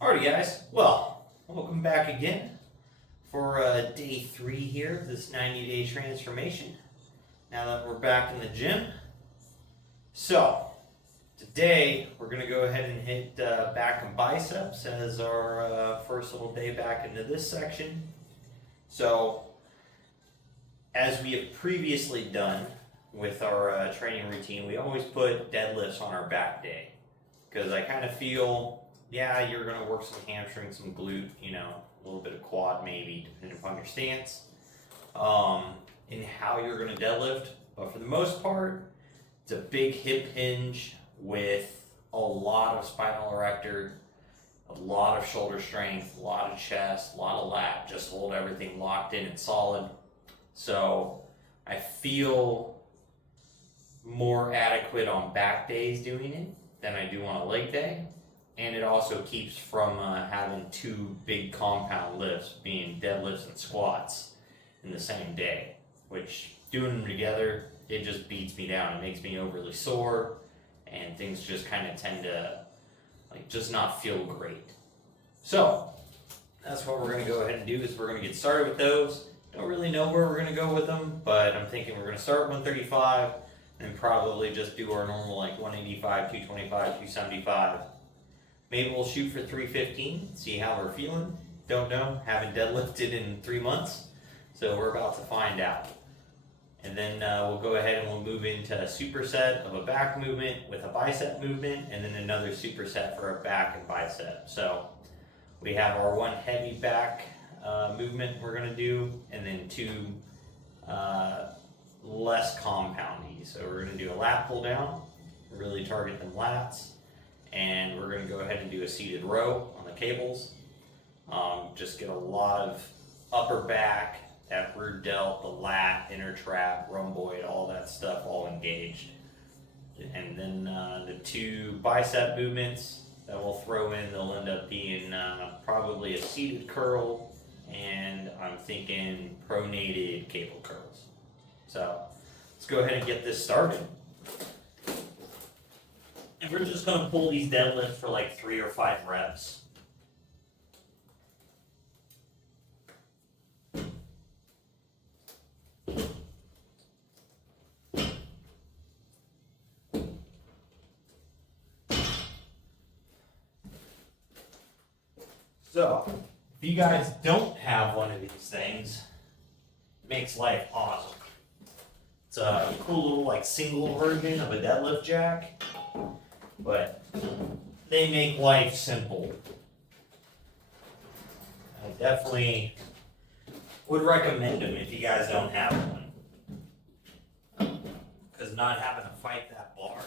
Alrighty guys, well, welcome back again for day 3 here of this 90-day transformation. Now that we're back in the gym. So, today we're going to go ahead and hit back and biceps as our first little day back into this section. So, as we have previously done with our training routine, we always put deadlifts on our back day. Because I kind of feel, yeah, you're going to work some hamstring, some glute, a little bit of quad maybe, depending upon your stance, and how you're going to deadlift. But for the most part, it's a big hip hinge with a lot of spinal erector, a lot of shoulder strength, a lot of chest, a lot of lat, just hold everything locked in and solid. So I feel more adequate on back days doing it than I do on a leg day. And it also keeps from having two big compound lifts, being deadlifts and squats in the same day, which doing them together, it just beats me down. It makes me overly sore and things just kind of tend to just not feel great. So that's what we're going to go ahead and do is we're going to get started with those. Don't really know where we're going to go with them, but I'm thinking we're going to start 135 and probably just do our normal 185, 225, 275. Maybe we'll shoot for 315, see how we're feeling. Don't know, haven't deadlifted in 3 months, so we're about to find out. And then we'll go ahead and we'll move into a superset of a back movement with a bicep movement, and then another superset for a back and bicep. So we have our one heavy back movement we're gonna do, and then two less compoundy. So we're gonna do a lat pull down, really target them lats, and we're gonna go ahead and do a seated row on the cables. Just get a lot of upper back, that rear delt, the lat, inner trap, rhomboid, all that stuff all engaged. And then the two bicep movements that we'll throw in, they'll end up being probably a seated curl, and I'm thinking pronated cable curls. So let's go ahead and get this started. And we're just going to pull these deadlifts for 3 or 5 reps. So, if you guys don't have one of these things, it makes life awesome. It's a cool little single version of a deadlift jack, but they make life simple. I definitely would recommend them if you guys don't have one. Because not having to fight that bar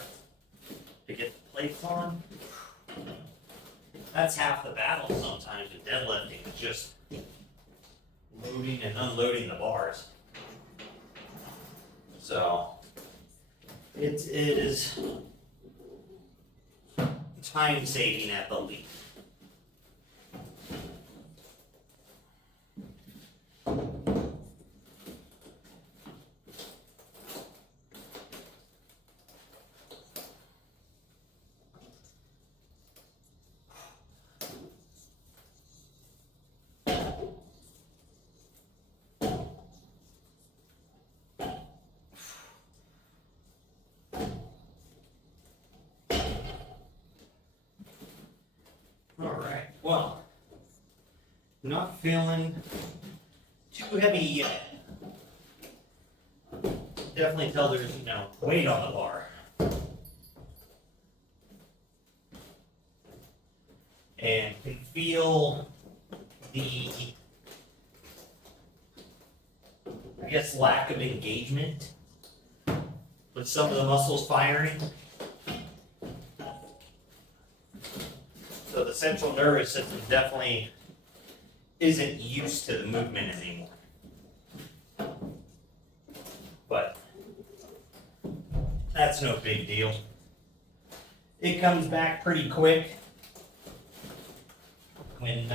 to get the plates on, that's half the battle sometimes with deadlifting. It's just loading and unloading the bars. So it is time saving at the least. Alright, well, not feeling too heavy yet. Definitely tell there's, weight on the bar. And can feel the, lack of engagement with some of the muscles firing. So the central nervous system definitely isn't used to the movement anymore. But that's no big deal. It comes back pretty quick when,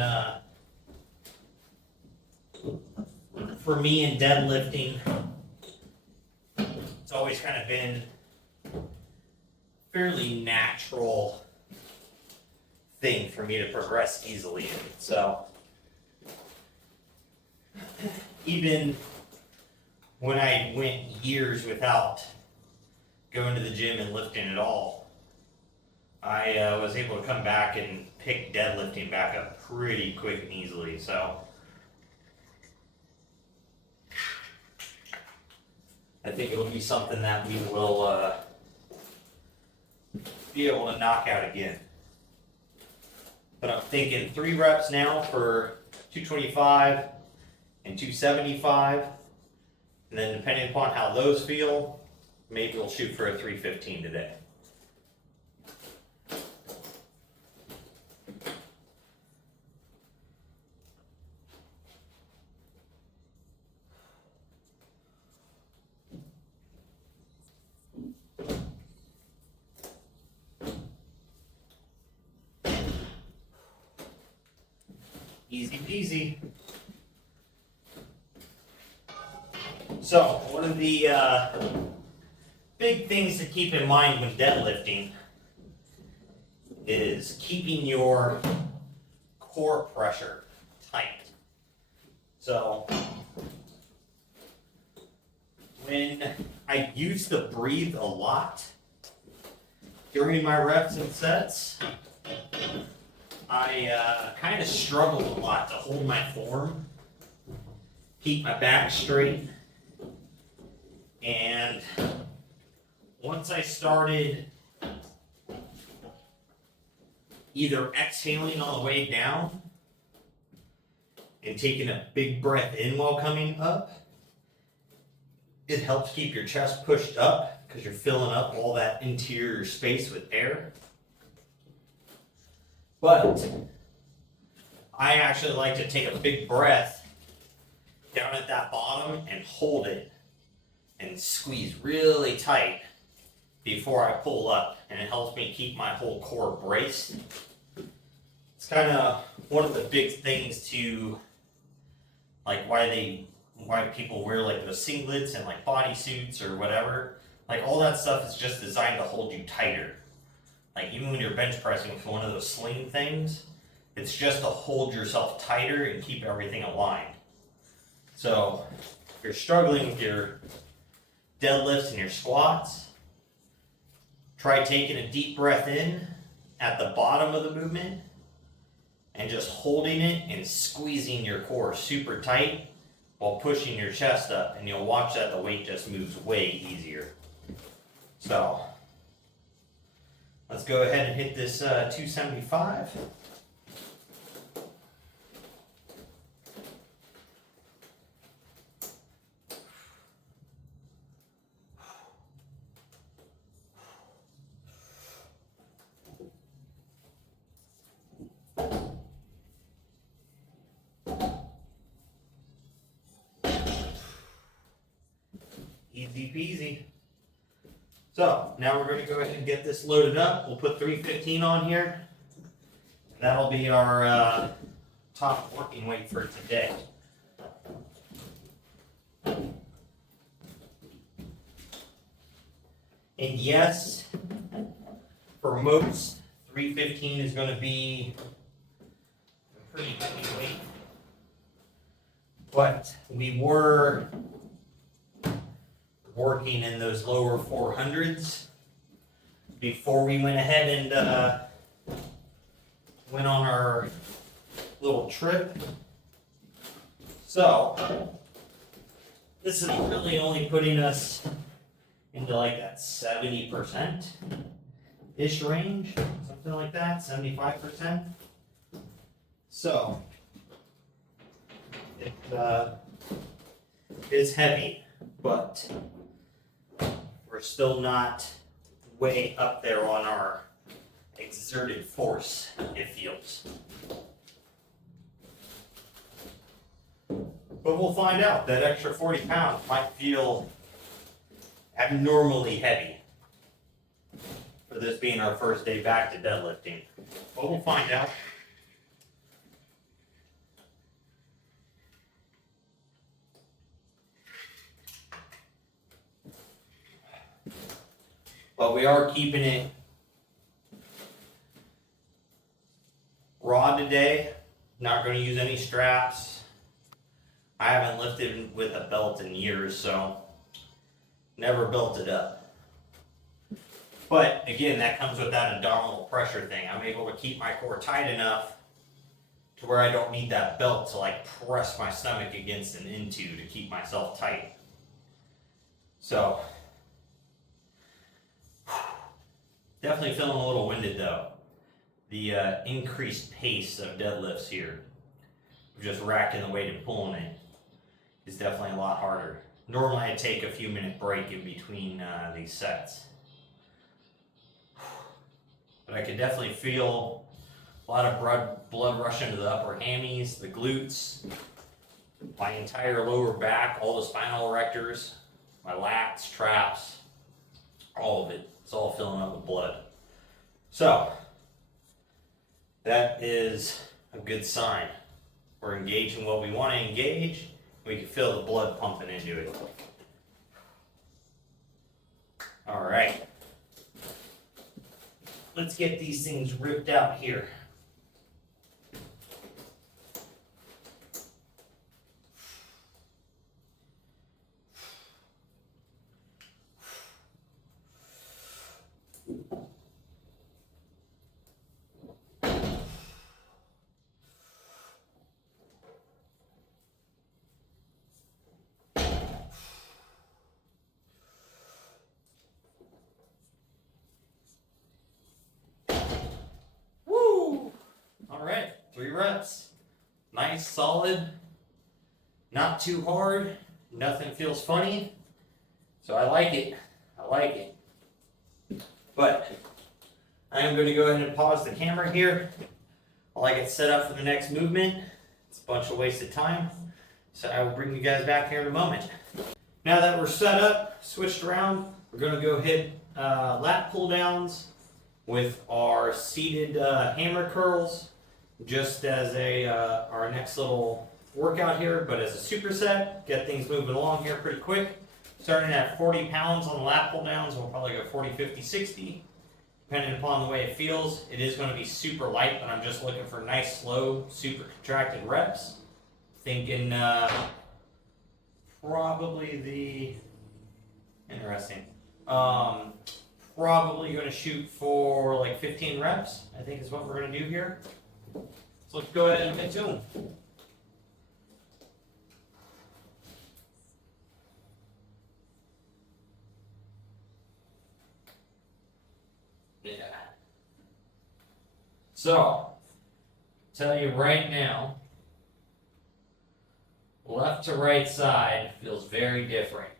for me in deadlifting, it's always kind of been fairly natural thing for me to progress easily in. So even when I went years without going to the gym and lifting at all, I was able to come back and pick deadlifting back up pretty quick and easily. So I think it'll be something that we will be able to knock out again. But I'm thinking 3 reps now for 225 and 275. And then depending upon how those feel, maybe we'll shoot for a 315 today. Easy peasy. So, one of the big things to keep in mind when deadlifting is keeping your core pressure tight. So, when I used to breathe a lot during my reps and sets, I kind of struggled a lot to hold my form, keep my back straight, and once I started either exhaling on the way down and taking a big breath in while coming up, it helps keep your chest pushed up because you're filling up all that interior space with air. But I actually like to take a big breath down at that bottom and hold it and squeeze really tight before I pull up, and it helps me keep my whole core braced. It's kind of one of the big things to like why people wear like those singlets and like bodysuits or whatever. Like all that stuff is just designed to hold you tighter. Like even when you're bench pressing with one of those sling things, it's just to hold yourself tighter and keep everything aligned. So if you're struggling with your deadlifts and your squats, try taking a deep breath in at the bottom of the movement and just holding it and squeezing your core super tight while pushing your chest up, and you'll watch that the weight just moves way easier. So let's go ahead and hit this 275. Easy peasy. So now we're going to go ahead and get this loaded up. We'll put 315 on here. That'll be our top working weight for today. And yes, for most, 315 is going to be a pretty heavy weight. But we were working in those lower 400s before we went ahead and went on our little trip. So this is really only putting us into like that 70% ish range, something like that, 75%. So it is heavy, but we're still not way up there on our exerted force, it feels. But we'll find out. That extra 40 pounds might feel abnormally heavy for this being our first day back to deadlifting. But we'll find out. But we are keeping it Raw today, not going to use any straps. I haven't lifted with a belt in years, so never built it up. But again, that comes with that abdominal pressure thing. I'm able to keep my core tight enough to where I don't need that belt to like press my stomach against and into to keep myself tight. So, definitely feeling a little winded though. The increased pace of deadlifts here, just racking the weight and pulling it, is definitely a lot harder. Normally I take a few minute break in between these sets. But I can definitely feel a lot of blood rushing to the upper hammies, the glutes, my entire lower back, all the spinal erectors, my lats, traps, all of it. It's all filling up with blood. So, that is a good sign. We're engaging what we want to engage. We can feel the blood pumping into it. All right. Let's get these things ripped out here. All right, 3 reps. Nice, solid, not too hard, nothing feels funny. So I like it, But I am going to go ahead and pause the camera here while I get set up for the next movement. It's a bunch of wasted time. So I will bring you guys back here in a moment. Now that we're set up, switched around, we're going to go hit lat pull downs with our seated hammer curls, just as our next little workout here, but as a superset, get things moving along here pretty quick. Starting at 40 pounds on the lat pull downs, we'll probably go 40, 50, 60, depending upon the way it feels. It is going to be super light, but I'm just looking for nice, slow, super contracted reps. Thinking probably interesting. Probably going to shoot for like 15 reps, I think is what we're going to do here. So let's go ahead and get to them. Yeah. So, tell you right now, left to right side feels very different.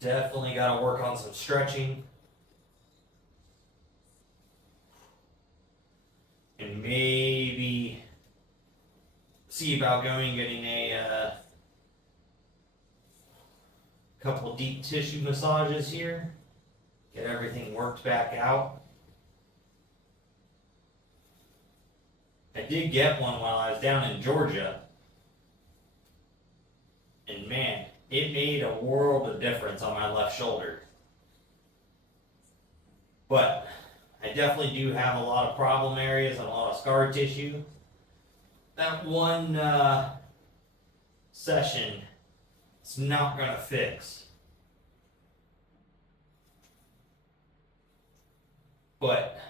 Definitely got to work on some stretching. And maybe see about getting a couple deep tissue massages here. Get everything worked back out. I did get one while I was down in Georgia. And man, it made a world of difference on my left shoulder. But I definitely do have a lot of problem areas and a lot of scar tissue. That one session, it's not going to fix. But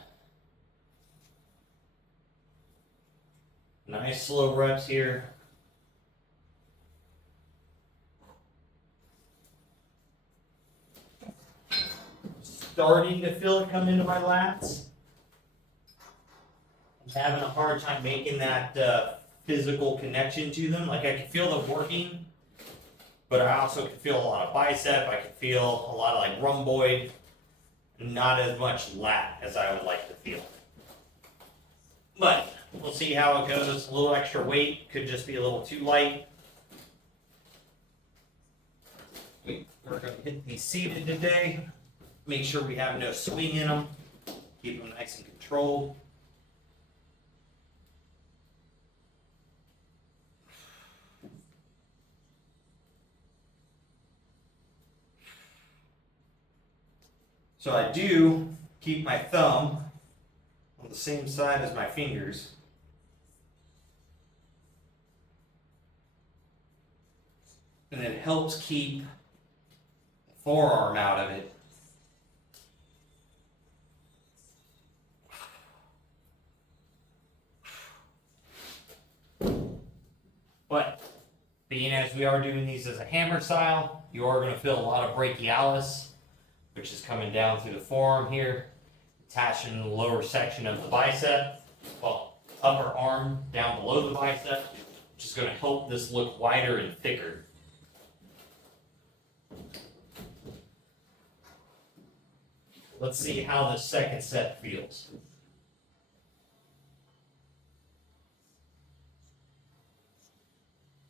nice slow reps here. Starting to feel it come into my lats. I'm having a hard time making that physical connection to them. Like I can feel them working, but I also can feel a lot of bicep. I can feel a lot of like rhomboid, not as much lat as I would like to feel. But we'll see how it goes. A little extra weight could just be a little too light. We're going to hit these seated today. Make sure we have no swing in them. Keep them nice and controlled. So I do keep my thumb on the same side as my fingers. And it helps keep the forearm out of it. But being as we are doing these as a hammer style, you are going to feel a lot of brachialis, which is coming down through the forearm here, attaching the lower section of the bicep, well, upper arm down below the bicep, which is going to help this look wider and thicker. Let's see how this second set feels.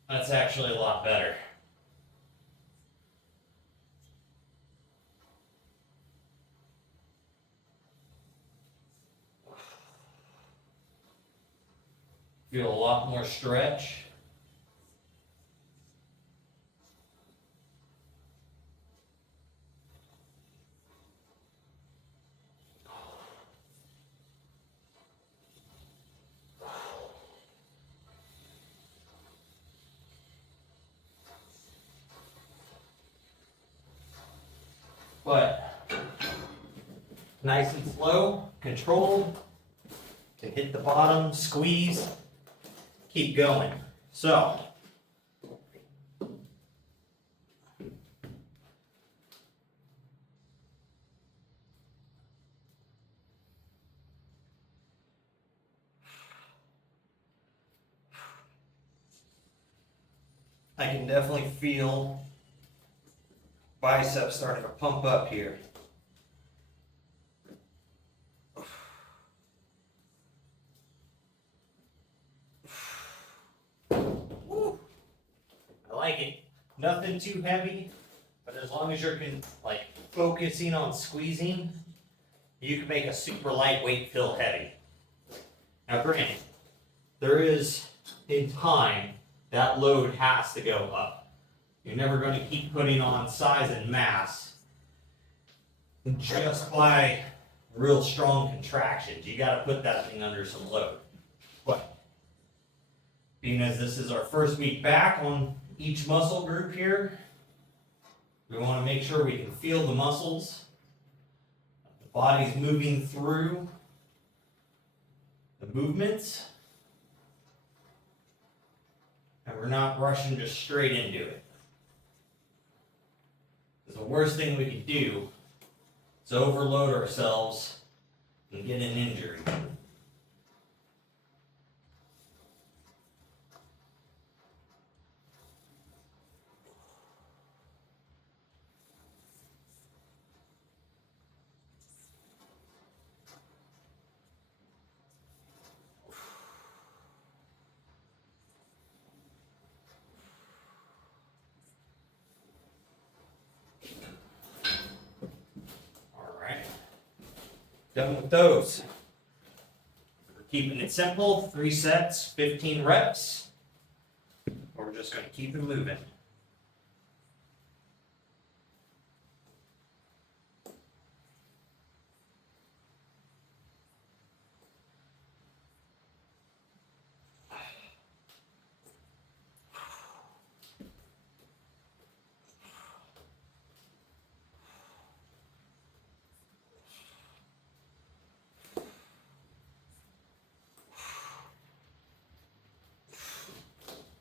That's actually a lot better. Feel a lot more stretch. But nice and slow, controlled, to hit the bottom, squeeze, keep going. So, I can definitely feel biceps starting to pump up here. Woo. I like it. Nothing too heavy, but as long as you're focusing on squeezing, you can make a super lightweight feel heavy. Now granted, there is, in time, that load has to go up. You're never going to keep putting on size and mass just by real strong contractions. You got to put that thing under some load. But being as this is our first week back on each muscle group here, we want to make sure we can feel the muscles. The body's moving through the movements. And we're not rushing just straight into it. The worst thing we can do is overload ourselves and get an injury. Done with those. We're keeping it simple, 3 sets, 15 reps. We're just going to keep it moving.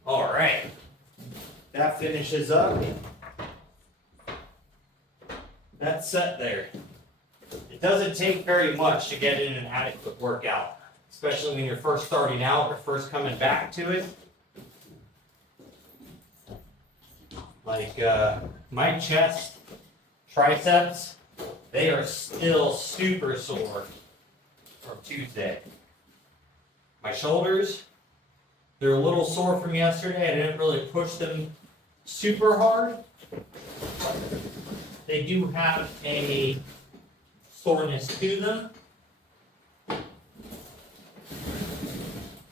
All right, that finishes up that set there. It doesn't take very much to get in an adequate workout, especially when you're first starting out or first coming back to it. Like my chest, triceps, they are still super sore from Tuesday. My shoulders, they're a little sore from yesterday. I didn't really push them super hard. They do have a soreness to them,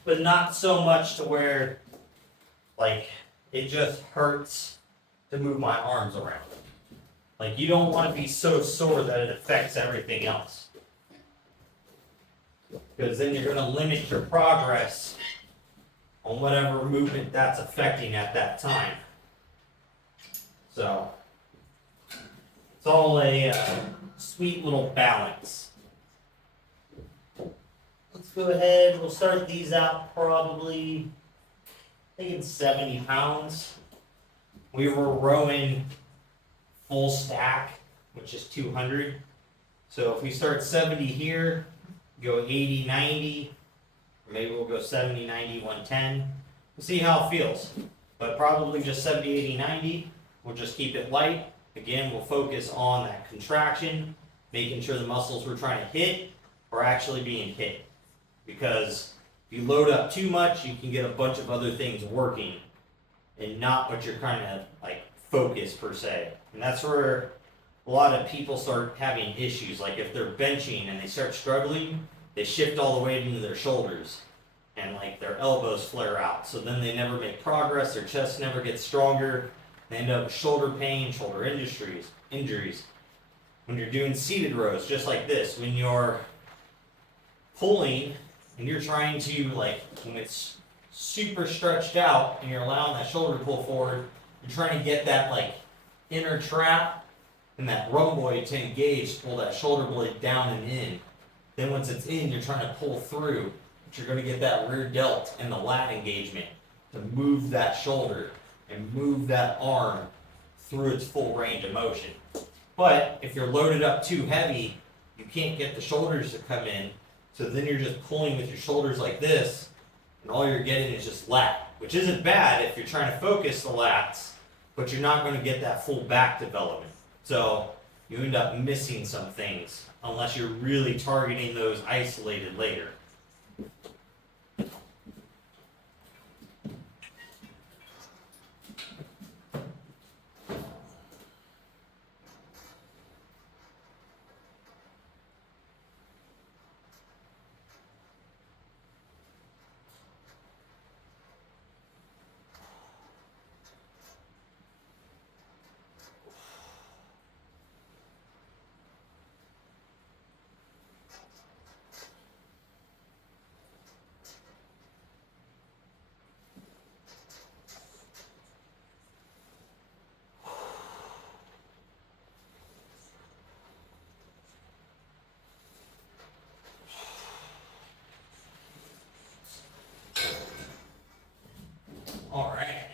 but not so much to where, like, it just hurts to move my arms around. Like, you don't want to be so sore that it affects everything else. Because then you're going to limit your progress on whatever movement that's affecting at that time. So, it's all a sweet little balance. Let's go ahead, we'll start these out probably, thinking 70 pounds. We were rowing full stack, which is 200. So if we start 70 here, go 80, 90, or maybe we'll go 70, 90, 110. We'll see how it feels. But probably just 70, 80, 90. We'll just keep it light. Again, we'll focus on that contraction, making sure the muscles we're trying to hit are actually being hit. Because if you load up too much, you can get a bunch of other things working and not what you're kind of like focus per se. And that's where a lot of people start having issues. Like if they're benching and they start struggling, they shift all the weight into their shoulders and like their elbows flare out. So then they never make progress, their chest never gets stronger. They end up with shoulder pain, shoulder injuries. When you're doing seated rows, just like this, when you're pulling and you're trying to, like, when it's super stretched out and you're allowing that shoulder to pull forward, you're trying to get that, like, inner trap and that rhomboid to engage to pull that shoulder blade down and in. Then once it's in, you're trying to pull through, but you're going to get that rear delt and the lat engagement to move that shoulder and move that arm through its full range of motion. But if you're loaded up too heavy, you can't get the shoulders to come in. So then you're just pulling with your shoulders like this, and all you're getting is just lat, which isn't bad if you're trying to focus the lats, but you're not going to get that full back development. So you end up missing some things unless you're really targeting those isolated later. All right,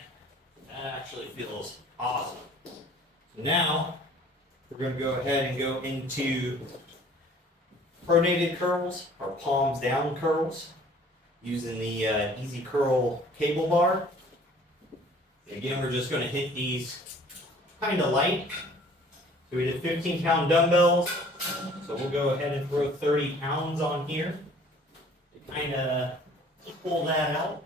that actually feels awesome. So now we're going to go ahead and go into pronated curls or palms down curls using the Easy Curl cable bar. Again, we're just going to hit these kind of light. So we did 15-pound dumbbells. So we'll go ahead and throw 30 pounds on here to kind of pull that out.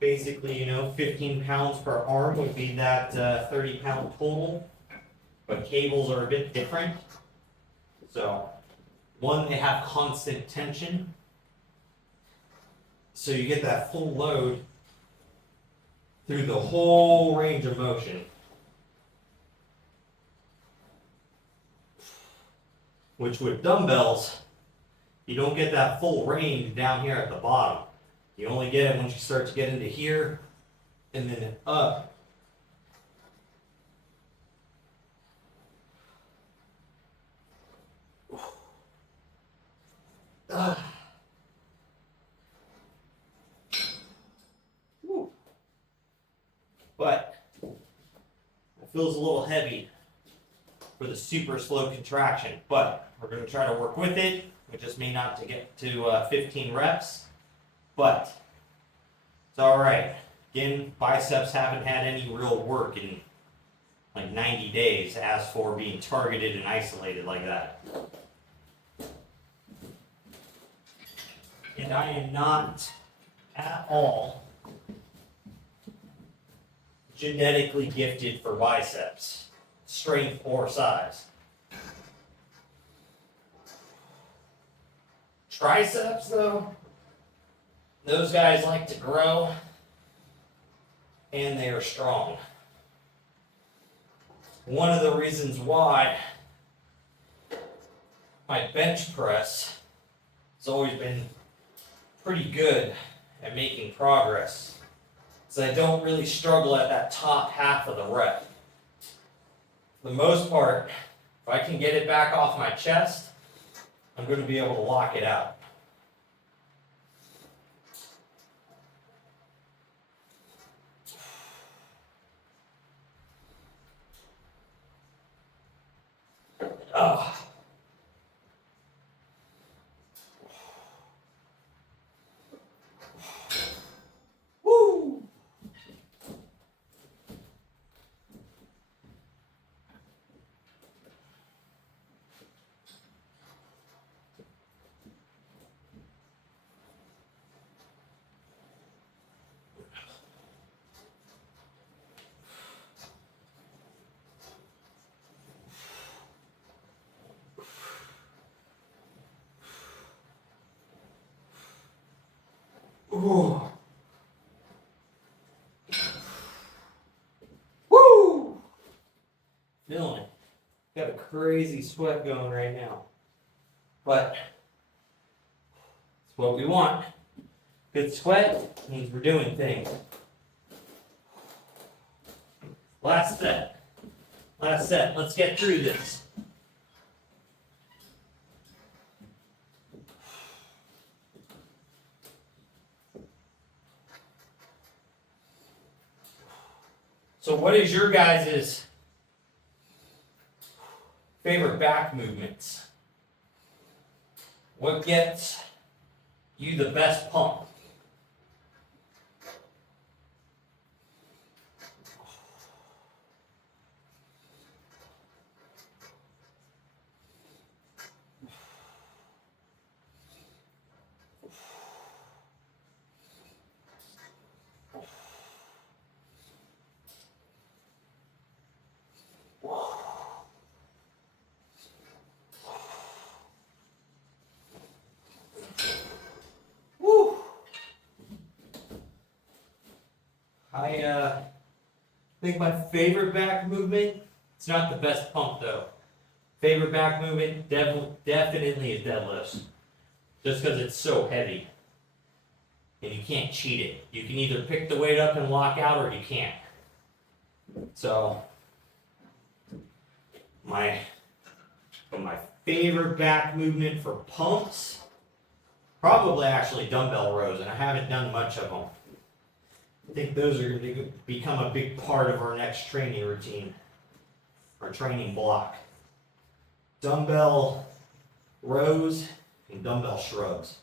Basically, 15 pounds per arm would be that 30-pound total, but cables are a bit different. So, one, they have constant tension, so you get that full load through the whole range of motion. Which with dumbbells, you don't get that full range down here at the bottom. You only get it once you start to get into here, and then up. But it feels a little heavy for the super slow contraction, but we're going to try to work with it. We just may not to get to 15 reps. But it's all right. Again, biceps haven't had any real work in like 90 days as for being targeted and isolated like that. And I am not at all genetically gifted for biceps, strength or size. Triceps though, those guys like to grow, and they are strong. one of the reasons why my bench press has always been pretty good at making progress. So I don't really struggle at that top half of the rep. For the most part, if I can get it back off my chest, I'm going to be able to lock it out. Woo! Ooh. Woo! Feeling it. Got a crazy sweat going right now. But it's what we want. Good sweat means we're doing things. Last set. Last set. Let's get through this. So what is your guys' favorite back movements? What gets you the best pump? I think my favorite back movement, it's not the best pump though. Favorite back movement definitely is deadlifts. Just because it's so heavy. And you can't cheat it. You can either pick the weight up and lock out or you can't. So, my favorite back movement for pumps, probably actually dumbbell rows, and I haven't done much of them. I think those are going to become a big part of our next training routine, our training block. Dumbbell rows and dumbbell shrugs.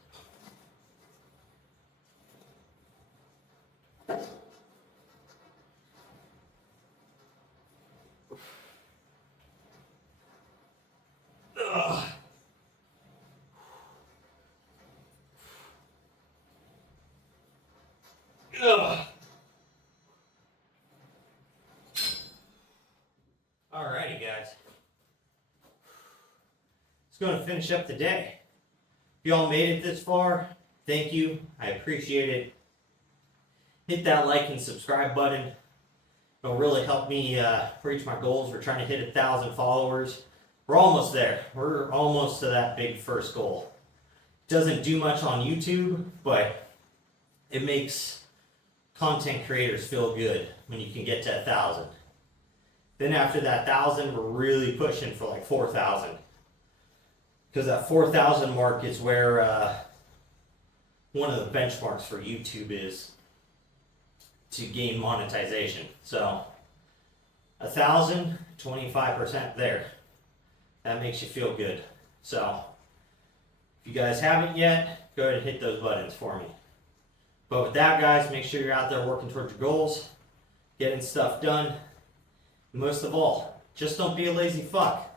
Ugh. Ugh. Alrighty, guys. It's going to finish up the day. If y'all made it this far, thank you. I appreciate it. Hit that like and subscribe button. It'll really help me reach my goals. We're trying to hit 1,000 followers. We're almost there. We're almost to that big first goal. Doesn't do much on YouTube, but it makes content creators feel good when you can get to 1,000. Then after that 1,000, we're really pushing for like 4,000. Because that 4,000 mark is where one of the benchmarks for YouTube is to gain monetization. So 1,000, 25% there. That makes you feel good. So if you guys haven't yet, go ahead and hit those buttons for me. But with that, guys, make sure you're out there working towards your goals, getting stuff done. And most of all, just don't be a lazy fuck.